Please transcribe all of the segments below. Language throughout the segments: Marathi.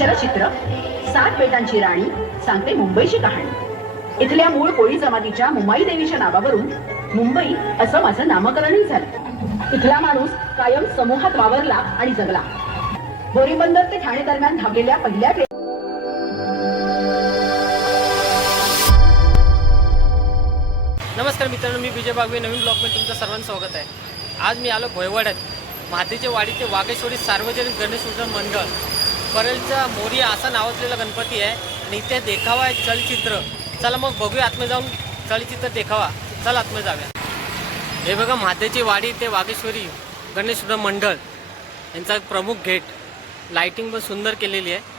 चलचित्र सात बेटांची राणी सांगते मुंबईची कहाणी. इथल्या मूळ कोळी जमातीच्या मुंबाई देवीच्या नावावरून मुंबई असं माझं नामकरणही झालं. इथला माणूस कायम समूहात वावरला आणि जगला. बोरीबंदर ते ठाणे दरम्यान धावलेल्या पहिल्या ट्रेन नमस्कार मित्रांनो मी विजय बागवे. नवीन ब्लॉगमध्ये तुमचं सर्वांचं स्वागत आहे. आज मी आलो भोयवाड्यात. मातेच्या वाडीचे वाघेश्वरी सार्वजनिक गणेश उत्सव मंडळ. परेलचा मोरी असा नावाजलेला गणपती आहे. आणि इथे देखावा आहे चलचित्र. चला मग बघूया आतमध्ये जाऊन चलचित्र देखावा. चला आतमध्ये जाऊया. हे बघा महादेची वाडी ते वागेश्वरी गणेश मंडळ. यांचा एक प्रमुख गेट. लाइटिंग पण सुंदर केलेली आहे.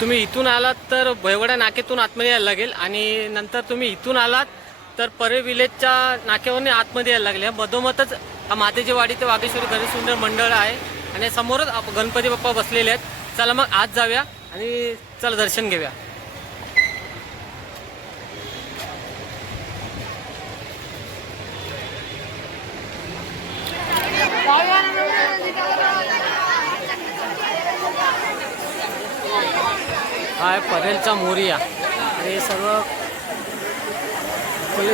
तुम्ही इथून आलात तर भयवडा नाक्यातून आतमध्ये यायला लागेल. आणि नंतर तुम्ही इथून आलात तर परे विलेजच्या नाक्यावरून आतमध्ये यायला लागले. मधोमधच हा मातेची वाडी ते वागेश्वरी गणेश सुंदर मंडळ आहे. आणि समोरच गणपती बाप्पा बसलेले आहेत. चला मग आज जाऊया आणि चला दर्शन घेऊया. हा आहे परेलचा मोरिया आणि हे सर्व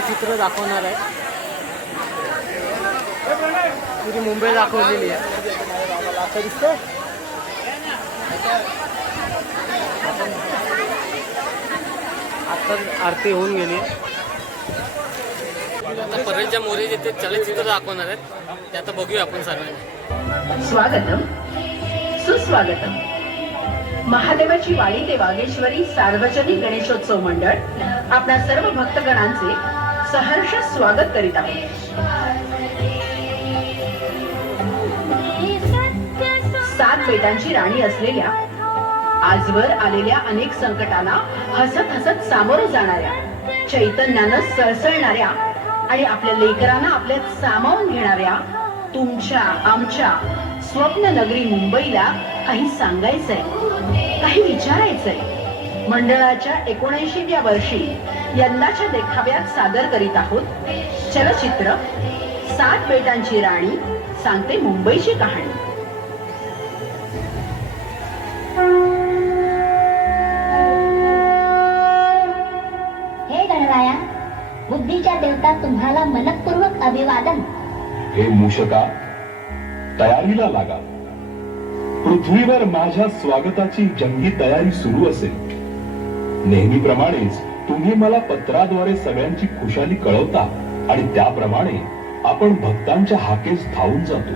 चित्र दाखवणार आहे. तुझी मुंबई दाखवलेली आहे. आता दिसतंय? आता आरती होऊन गेली. आता परेलच्या मोरी जिथे चलचित्र दाखवणार आहेत ते आता बघूया आपण सर्वांनी. स्वागतम. सुस्वागतम. महादेवाची वाडी ते वागेश्वरी सार्वजनिक गणेशोत्सव मंडळ. आपल्या सर्व भक्तगणांचे सहर्ष स्वागत करीत आहोत. सात बेटांची राणी असलेल्या आजवर आलेल्या अनेक संकटांना हसत हसत सामोरं जाणाऱ्या चैतन्यानं सळसळणाऱ्या आणि आपल्या लेकरांना आपल्यात सामावून घेणाऱ्या तुमच्या आमच्या स्वप्न नगरी मुंबईला काही सांगायचंय काही विचारायचंय. मंडळाच्या एकोणऐंशीव्या वर्षी यंदाच्या देखाव्यात सादर करीत आहोत चलचित्र सात बेटांची राणी सांगते मुंबईची कहाणी. अभिवादन. हे मूषका तयारीला लागा. पृथ्वीवर माझ्या स्वागताची जंगी तयारी सुरू असेल. नेहमीप्रमाणेच तुम्ही मला पत्राद्वारे सगळ्यांची खुशाली कळवता आणि त्याप्रमाणे आपण भक्तांच्या हाकेस धावून जातो.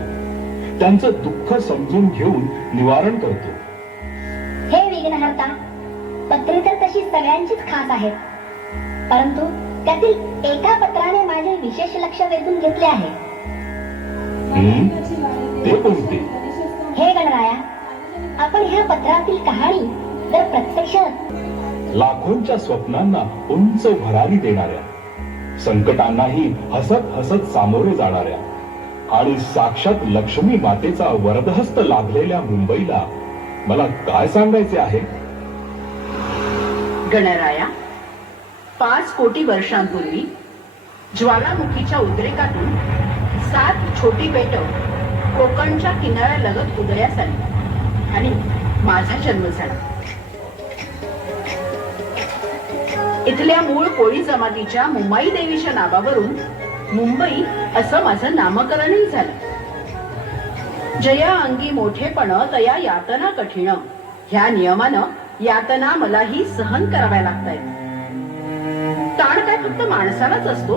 त्यांचं दुःख समजून घेऊन निवारण करतो. हे विघ्नहर्ता पत्रे तर तशी सगळ्यांचीच खास आहेत. परंतु त्यातील एका पत्राने माझे विशेष लक्ष वेधून घेतले आहे. हं? ते कोणते हे गणराया आपण ह्या पत्रातील कहाणी जर प्रत्यक्ष लाखोंच्या स्वप्नांना उंच भरारी देणाऱ्या संकटांनाही हसत हसत सामोरे जाणाऱ्या आणि साक्षात लक्ष्मी मातेचा वरदहस्त लाभलेल्या मुंबईला मला काय सांगायचे आहे? गणराया पाच कोटी वर्षांपूर्वी ज्वालामुखीच्या उद्रेकातून सात छोटी बेट कोकणच्या किनाऱ्यालगत उदयास आली आणि माझा जन्म झाला. इथल्या मूळ कोळी जमातीच्या मुंबाई देवीच्या नावावरून मुंबई असं माझं नामकरणही झालं. जया अंगी मोठेपण तया यातना कठीण ह्या नियमानं यातना मलाही सहन कराव्या लागतायत. ताण काय फक्त माणसालाच असतो?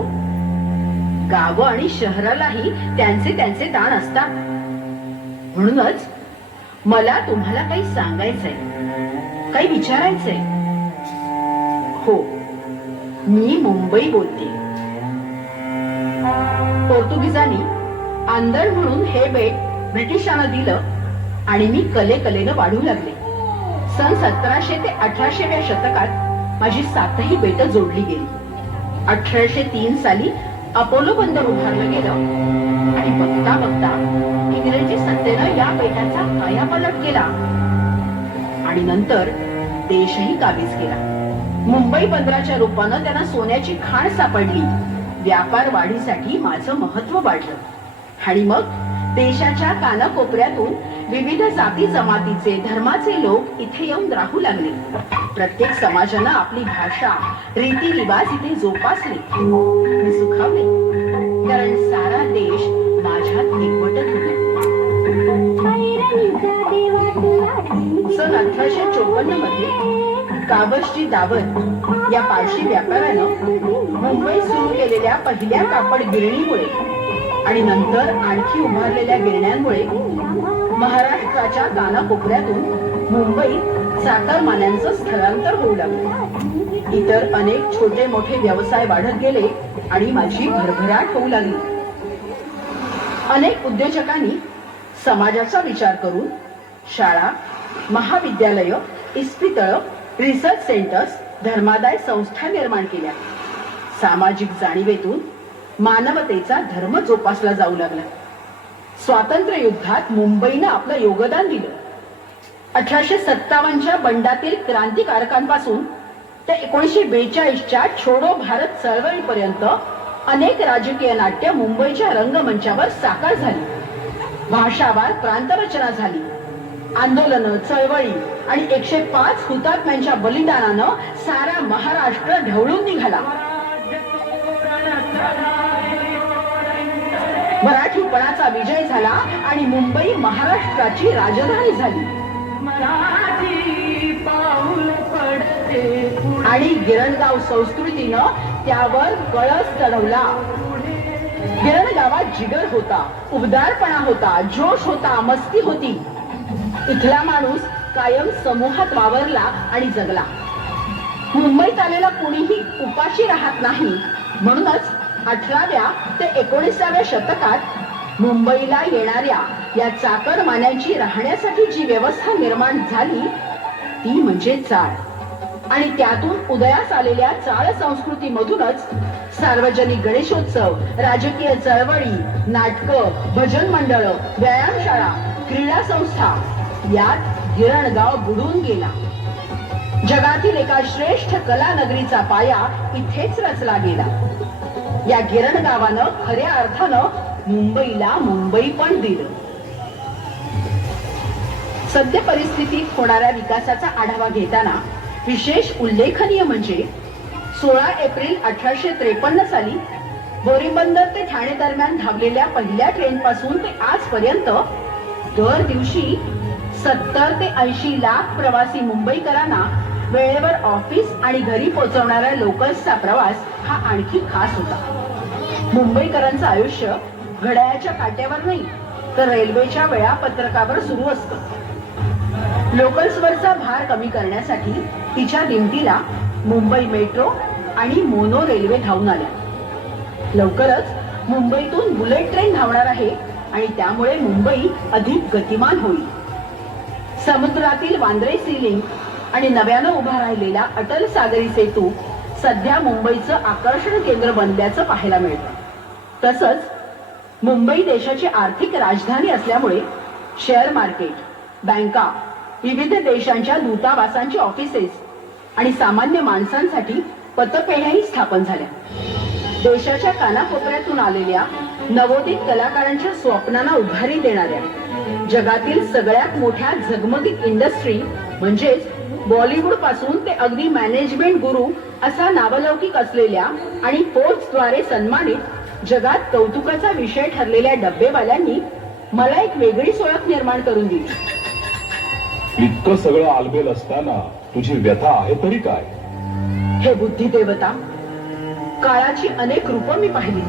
गाव आणि शहरालाही त्यांचे त्यांचे ताण असतात. म्हणूनच मला तुम्हाला काही सांगायचंय. काही विचारायचंय. हो मी मुंबई बोलते. पोर्तुगीजांनी आंदळ म्हणून हे बेट ब्रिटिशांना दिलं आणि मी कले कलेनं वाढू लागले. सन सतराशे ते अठराशे शतकात माझी सातही बेट जोडली गेली. अठराशे तीन साली अपोलो बंदर उभारलं गेलं. आणि बघता बघता इंग्रजी सत्तेनं या बेटाचा कायापालट केला. आणि नंतर देशही काबीज केला मुंबई बंदराच्या रूपानं त्यांना सोन्याची खाण सापडली. व्यापार वाढीसाठी माझं महत्त्व वाढलं. आणि मग देशाच्या कानाकोपऱ्यातून विविध जाती जमातीचे धर्माचे लोक इथे येऊन राहू लागले. प्रत्येक समाजानं आपली भाषा रीतिरिवाज इथे जोपासले. मी सुखावले. कारण सारा देश माझ्यात एकवटत होता सन अठराशे चोपन्नमध्ये काबसजी दावत या पारशी व्यापाऱ्यानं मुंबईत सुरू केलेल्या पहिल्या कापड गिरणीमुळे आणि नंतर आणखी उभारलेल्या गिरण्यांमुळे महाराष्ट्राच्या कानाकोपऱ्यातून मुंबईत चाकरमान्यांचं स्थलांतर होऊ लागलं. इतर अनेक छोटे मोठे व्यवसाय वाढत गेले आणि माझी भरभराट होऊ लागली. अनेक उद्योजकांनी समाजाचा विचार करून शाळा महाविद्यालय इस्पितळ रिसर्च सेंटर्स धर्मादाय संस्था निर्माण केल्या. सामाजिक जाणीवेतून मानवतेचा धर्म जोपासला जाऊ लागला. स्वातंत्र्य युद्धात मुंबईनं आपलं योगदान दिलं. अठराशे सत्तावन्नच्या बंडातील क्रांतिकारकांपासून ते एकोणीशे बेचाळीसच्या छोडो भारत चळवळीपर्यंत अनेक राजकीय नाट्य मुंबईच्या रंगमंचावर साकार झाली. भाषावार प्रांतरचना झाली. आंदोलन चळवळी आणि एकशे पाच हुतात्म्यांच्या बलिदानानं सारा महाराष्ट्र ढवळून निघाला. मराठीपणाचा विजय झाला आणि मुंबई महाराष्ट्राची राजधानी झाली. आणि गिरणगाव संस्कृतीनं त्यावर कळस चढवला. गिरणगावात जिगर होता उबदारपणा होता जोश होता मस्ती होती. इथला माणूस कायम समूहात वावरला आणि जगला. मुंबईत आलेला कोणीही उपाशी राहत नाही. म्हणूनच अठराव्या ते एकोणीसाव्या शतकात मुंबईला येणाऱ्या या चाकरमान्यांची राहण्यासाठी जी व्यवस्था निर्माण झाली ती म्हणजे चाळ. आणि त्यातून उदयास आलेल्या चाळ संस्कृतीमधूनच सार्वजनिक गणेशोत्सव राजकीय चळवळी नाटक भजन मंडळ व्यायामशाळा क्रीडा संस्था यात गिरणगाव बुडून गेला. जगातील एका श्रेष्ठ कला नगरीचा पाया इथेच रचला गेला. या गिरण गावानं खऱ्या अर्थानं मुंबईला मुंबई पण दिलं. सद्य परिस्थितीत होणाऱ्या विकासाचा आढावा घेताना विशेष उल्लेखनीय म्हणजे सोळा एप्रिल अठराशे त्रेपन्न साली बोरीबंदर ते ठाणे दरम्यान धावलेल्या पहिल्या ट्रेन पासून ते आजपर्यंत दर दिवशी सत्तर ते ऐंशी लाख प्रवासी मुंबईकरांना वेळेवर ऑफिस आणि घरी पोहोचवणाऱ्या लोकल्सचा प्रवास हा आणखी खास होता. मुंबईकरांचं आयुष्य घड्याळाच्या काट्यावर नाही तर रेल्वेच्या वेळापत्रकावर सुरू असतं. लोकल्सवरचा भार कमी करण्यासाठी तिच्या दिमतीला मुंबई मेट्रो आणि मोनो रेल्वे धावून आल्या. लवकरच मुंबईतून बुलेट ट्रेन धावणार आहे आणि त्यामुळे मुंबई अधिक गतिमान होईल. समुद्रातील वांद्रे सिलिंग आणि नव्यानं उभा राहिलेला अटल सागरी सेतू सध्या मुंबईचं आकर्षण केंद्र बनल्याचं पाहायला मिळतं. तसंच मुंबई देशाची आर्थिक राजधानी असल्यामुळे शेअर मार्केट बँका विविध देशांच्या दूतावासांची ऑफिसेस आणि सामान्य माणसांसाठी पतपेढ्याही स्थापन झाल्या. देशाच्या कानाकोपऱ्यातून आलेल्या नवोदित कलाकारांच्या स्वप्नांना उभारी देणाऱ्या जगातील सगळ्यात मोठ्या झगमगीत इंडस्ट्री म्हणजेच बॉलिवूडपासून ते अगदी मॅनेजमेंट गुरु असा नावलौकिक असलेल्या आणि फोर्ब्सद्वारे सन्मानित जगात कौतुकाचा विषय ठरलेल्या डब्बेवाल्यांनी मला एक वेगळीच ओळख निर्माण करून दिली. इतकं सगळं आलबेल असताना तुझी व्यथा आहे तरी काय? हे बुद्धी देवता काळाची अनेक रूपं मी पाहिली.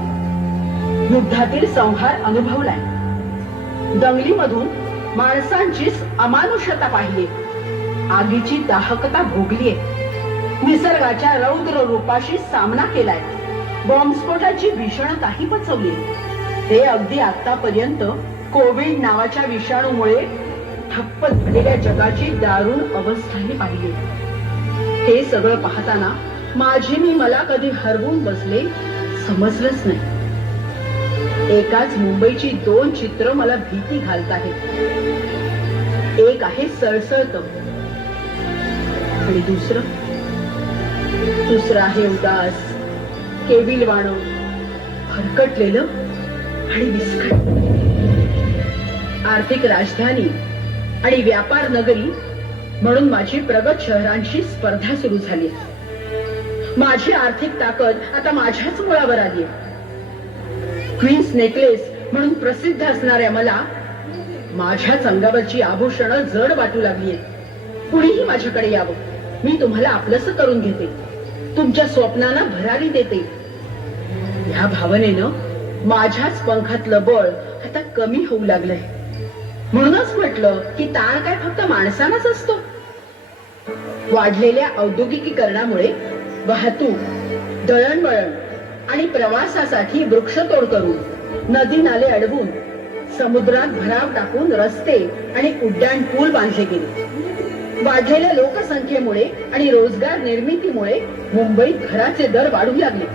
युद्धातील संहार अनुभवलाय. दंगलीमधून माणसांचीच अमानुषता पाहिली. आगीची दाहकता भोगलीये. निसर्गाच्या रौद्र रूपाशी सामना केलाय. बॉम्बस्फोटाची भीषणताही पचवली. हे अगदी आतापर्यंत कोविड नावाच्या विषाणूमुळे ठप्प झालेल्या जगाची दारुण अवस्थाही पाहिली. हे सगळं पाहताना माझी मी मला कधी हरवून बसले समजलंच नाही. एकाच मुंबईची दोन चित्र मला भीती घालत आहेत. एक आहे सळसळत आणि दुसरं दुसरं आहे उदास. केविलवाणं हरकटलेलं आणि विस्कट. आर्थिक राजधानी आणि व्यापार नगरी म्हणून माझी प्रगत शहरांशी स्पर्धा सुरू झाली. माझी आर्थिक ताकद आता माझ्याच मुळावर आली. क्वीन्स नेकलेस म्हणून प्रसिद्ध असणाऱ्या मला माझ्याच अंगावरची आभूषणं जड वाटू लागली कुणीही माझ्याकडे यावं. मी तुम्हाला आपलंस करून घेते. तुमच्या स्वप्नांना भरारी देते. ह्या भावनेनं माझ्याच पंखातलं बळ आता कमी होऊ लागलंय. म्हणूनच म्हटलं की ताण काय फक्त माणसानाच असतो. वाढलेल्या औद्योगिकीकरणामुळे वाहतूक दळणवळण आणि प्रवासासाठी वृक्षतोड करून नदी नाले अडवून समुद्रात भराव टाकून रस्ते आणि उड्डाण पूल बांधले गेले. वाढलेल्या लोकसंख्येमुळे आणि रोजगार निर्मितीमुळे मुंबईत घराचे दर वाढू लागले.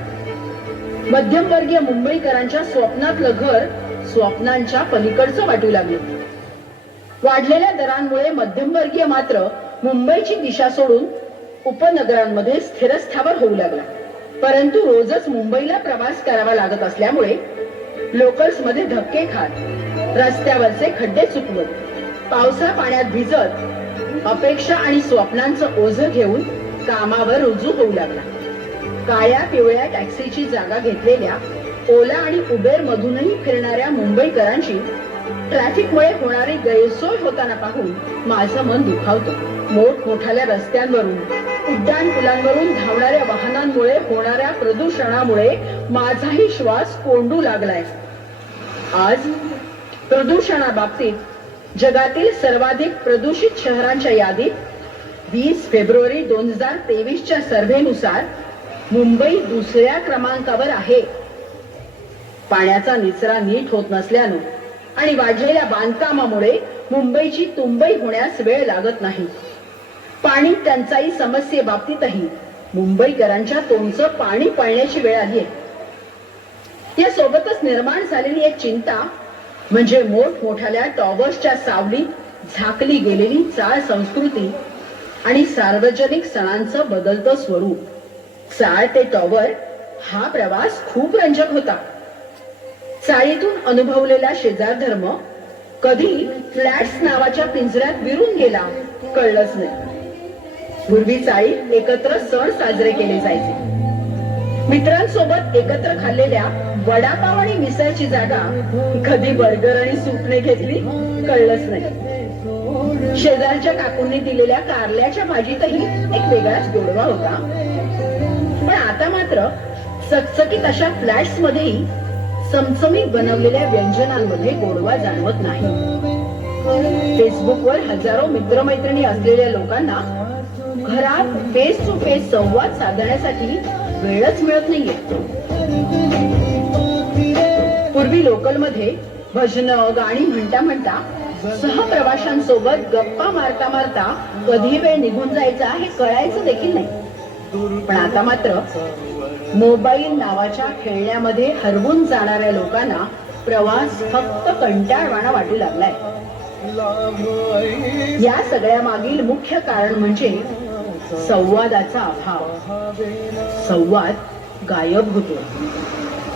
मध्यमवर्गीय मुंबईकरांच्या स्वप्नातलं घर स्वप्नांच्या पलीकडचं वाटू लागले. वाढलेल्या दरांमुळे मध्यमवर्गीय मात्र मुंबईची दिशा सोडून उपनगरांमध्ये स्थिरस्थावर होऊ लागला. परंतु रोजच मुंबईला प्रवास करावा लागत असल्यामुळे लोकल्समध्ये धक्के खात रस्त्यावरचे खड्डे चुकवत पावसा पाण्यात भिजत अपेक्षा आणि स्वप्नांचं ओझ घेऊन कामावर रुजू होऊ लागला. काळ्या पिवळ्या टॅक्सीची जागा घेतलेल्या ओला आणि उबेर मधूनही फिरणाऱ्या मुंबईकरांची ट्रॅफिकमुळे होणारी गैरसोय होताना पाहून माझं मन दुखावतं. मोठमोठ्या रस्त्यांवरून उड्डाण पुलांवरून धावणाऱ्या वाहनांमुळे होणाऱ्या प्रदूषणामुळे माझाही श्वास कोंडू लागलाय. आज प्रदूषणाबाबतीत जगातील सर्वाधिक प्रदूषित शहरांच्या यादीत वीस फेब्रुवारी दोन हजार तेवीसच्या सर्व्हेनुसार मुंबई दुसऱ्या क्रमांकावर आहे. पाण्याचा निचरा नीट होत नसल्यानं आणि वाढलेल्या बांधकामामुळे मुंबईची तुंबई होण्यास वेळ लागत नाही. पाणी टंचाई समस्येबाबतीतही मुंबईकरांच्या तोंडचं पाणी पळण्याची वेळ आली आहे या सोबतच निर्माण झालेली एक चिंता म्हणजे मोठमोठाल्या टॉवर्सच्या सावलीत झाकली गेलेली चाळ संस्कृती आणि सार्वजनिक सणांचं बदलतं स्वरूप. चाळ ते टॉवर हा प्रवास खूप रंजक होता. चाळीतून अनुभवलेला शेजार धर्म कधी फ्लॅट्स नावाच्या पिंजऱ्यात विरून गेला कळलंच नाही. पूर्वी चाळीत एकत्र सण साजरे केले जायचे. मित्रांसोबत एकत्र खाल्लेल्या वडापाव आणि मिसळची जागा कधी बर्गर आणि सूपने घेतली? कळलंच नाही. शेजारच्या काकूंनी दिलेल्या कारल्याच्या भाजीतही एक वेगळाच गोडवा होता. पण आता मात्र चकचकीत अशा फ्लॅट्स मध्येही चमचमीत बनवलेल्या व्यंजनांमध्ये गोडवा जाणवत नाही. फेसबुकवर हजारो मित्रमैत्रिणी असलेल्या लोकांना घरात फेस टू फेस संवाद साधण्यासाठी वेळच मिळत नाहीये. पूर्वी लोकलमध्ये भजन गाणी म्हणता म्हणता सहप्रवाशांसोबत गप्पा मारता मारता कधी वेळ निघून जायचा हे कळायचं देखील नाही. पण आता मात्र मोबाईल नावाच्या खेळण्यामध्ये हरवून जाणाऱ्या लोकांना प्रवास फक्त कंटाळवाणा वाटू लागलाय. या सगळ्या मागील मुख्य कारण म्हणजे संवादाचा अभाव. संवाद गायब होतो.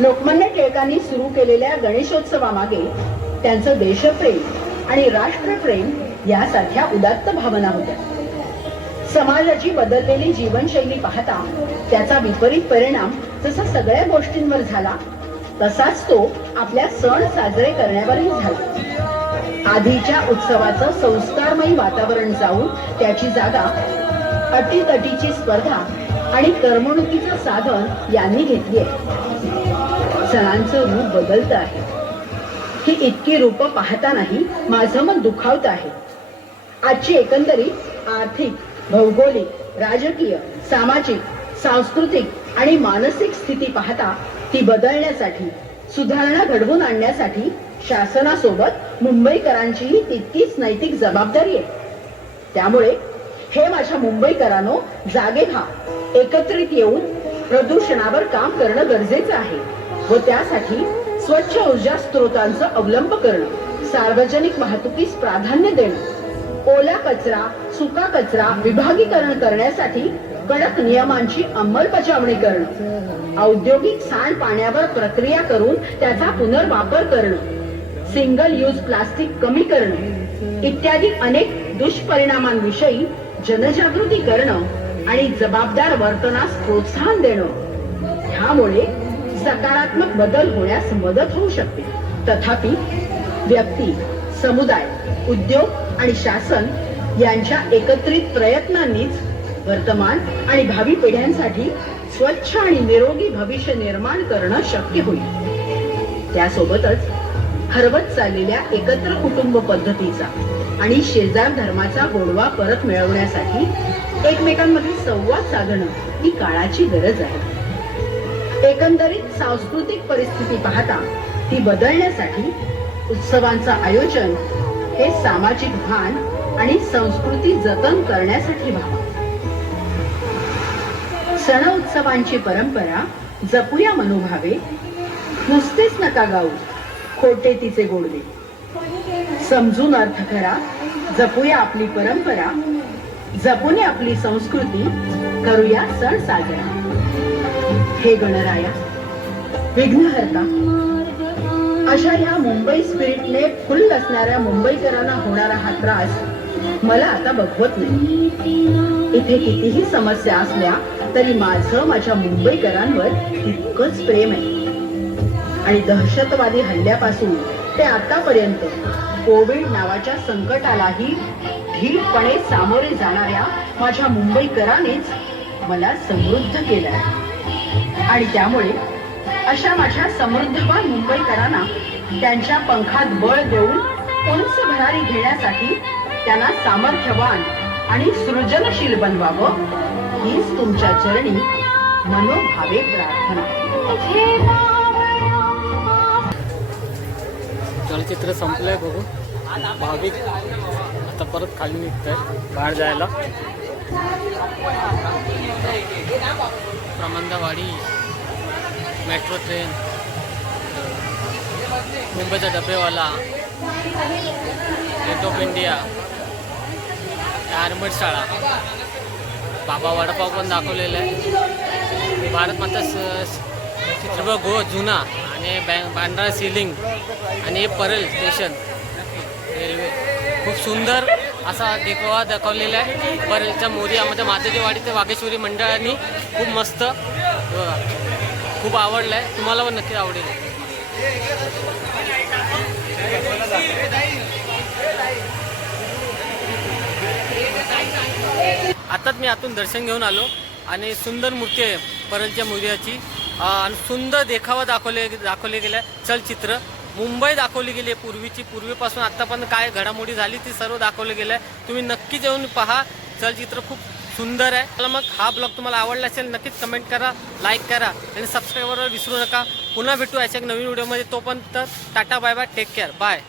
लोकमान्य टिळकांनी सुरू केलेल्या गणेशोत्सवामागे त्यांचं देशप्रेम आणि राष्ट्रप्रेम यासारख्या उदात्त भावना होत्या. समाजाची बदललेली जीवनशैली पाहता त्याचा विपरीत परिणाम जसा सगळ्या गोष्टींवर झाला तसाच तो आपल्या सण साजरे करण्यावरही झाला. आधीच्या उत्सवाचं संस्कारमयी वातावरण जाऊन त्याची जागा अटीतटीची स्पर्धा आणि करमणुकीचं साधन यांनी घेतली आहे. सणांचं रूप बदलत आहे. ही इतकी रूप पाहता नाही माझं मन दुखावत आहे. आजची एकंदरीत आर्थिक भौगोलिक राजकीय सामाजिक सांस्कृतिक आणि मानसिक स्थिती पाहता ती बदलण्यासाठी सुधारणा घडवून आणण्यासाठी शासनासोबत मुंबईकरांचीही तितकीच नैतिक जबाबदारी आहे. त्यामुळे हे माझ्या मुंबईकरांनो जागे व्हा एकत्रित येऊन प्रदूषणावर काम करणं गरजेचं आहे व त्यासाठी स्वच्छ ऊर्जा स्रोतांचा अवलंब करणं सार्वजनिक वाहतुकीस प्राधान्य देणं ओला कचरा सुका कचरा विभागीकरण करण्यासाठी कडक नियमांची अंमलबजावणी करणं औद्योगिक सांडपाण्यावर प्रक्रिया करून त्याचा पुनर्वापर करणं सिंगल यूज प्लास्टिक कमी करणं इत्यादी अनेक दुष्परिणामांविषयी जनजागृती करणं आणि जबाबदार वर्तनास प्रोत्साहन देणं. ह्यामुळे सकारात्मक बदल होण्यास मदत होऊ शकते. तथापि व्यक्ती समुदाय उद्योग आणि शासन यांच्या एकत्रित प्रयत्नांनीच वर्तमान आणि भावी पिढ्यांसाठी स्वच्छ आणि निरोगी भविष्य निर्माण करणं शक्य होईल. त्यासोबतच हरवत चाललेल्या एकत्र कुटुंब पद्धतीचा आणि शेजार धर्माचा गोडवा परत मिळवण्यासाठी एकमेकांमध्ये संवाद साधणं ही काळाची गरज आहे. एकंदरीत सांस्कृतिक परिस्थिती पाहता ती बदलण्यासाठी उत्सवांचं आयोजन हे सामाजिक भान आणि संस्कृती जतन करण्यासाठी व्हावं. सण उत्सवांची परंपरा जपूया मनोभावे नुसतेच नका गाऊ खोटे तिचे गोडवे. समजून अर्थ करा. जपूया आपली परंपरा. जपून आपली संस्कृती. करूया सण साजरा. हे गणराया विघ्नहर्ता अशा ह्या मुंबई स्पिरिटने फुल असणाऱ्या मुंबईकरांना होणारा हा त्रास मला आता बघवत नाही. इथे कितीही समस्या असल्या तरी माझं माझ्या मुंबईकरांवर इतकंच प्रेम आहे. आणि दहशतवादी हल्ल्यापासून ते आतापर्यंत कोविड नावाच्या संकटालाही धीरपणे सामोरे जाणाऱ्या माझ्या मुंबईकरानेच मला समृद्ध केलं आणि त्यामुळे अशा माझ्या समृद्धवान मुंबईकरांना त्यांच्या पंखात बळ देऊन उंच भरारी घेण्यासाठी त्यांना सामर्थ्यवान आणि सृजनशील बनवावं हीच तुमच्या चरणी मनोभावे प्रार्थना. चलचित्र संपलंय बघू. भाविक आता परत खाली निघतंय बाहेर जायला. प्रमंदावाडी मेट्रो ट्रेन मुंबईचा डबेवाला. गेट ऑफ इंडिया आर्मड शाळा. बाबा वडापाव पण दाखवलेला आहे. भारत माता चित्रपट गो जुना. आणि बँक बांद्रा सिलिंग आणि हे परल स्टेशन. रेल्वे. खूप सुंदर असा देखावा दाखवलेला आहे. परलच्या मोदी आमच्या मातेची वाडी ते वाघेश्वरी मंडळांनी खूप मस्त खूप आवडलं आहे तुम्हाला पण नक्की आवडेल. आताच मी आतून दर्शन घेऊन आलो आणि सुंदर मूर्ती आहे परलच्या मोदयाची. आणि सुंदर देखावा दाखवले दाखवले गेले. आहे चलचित्र. मुंबई दाखवली गेली आहे पूर्वीची. पूर्वीपासून आत्तापर्यंत काय घडामोडी झाली ती सर्व दाखवलं गेलं. आहे तुम्ही नक्की येऊन पहा. चलचित्र खूप सुंदर आहे. मला मग हा ब्लॉग तुम्हाला आवडला असेल नक्कीच कमेंट करा लाईक करा आणि सबस्क्राईबरवर विसरू नका. पुन्हा भेटू अशा एक नवीन व्हिडिओमध्ये. तोपर्यंत ta-ta bye bye take care bye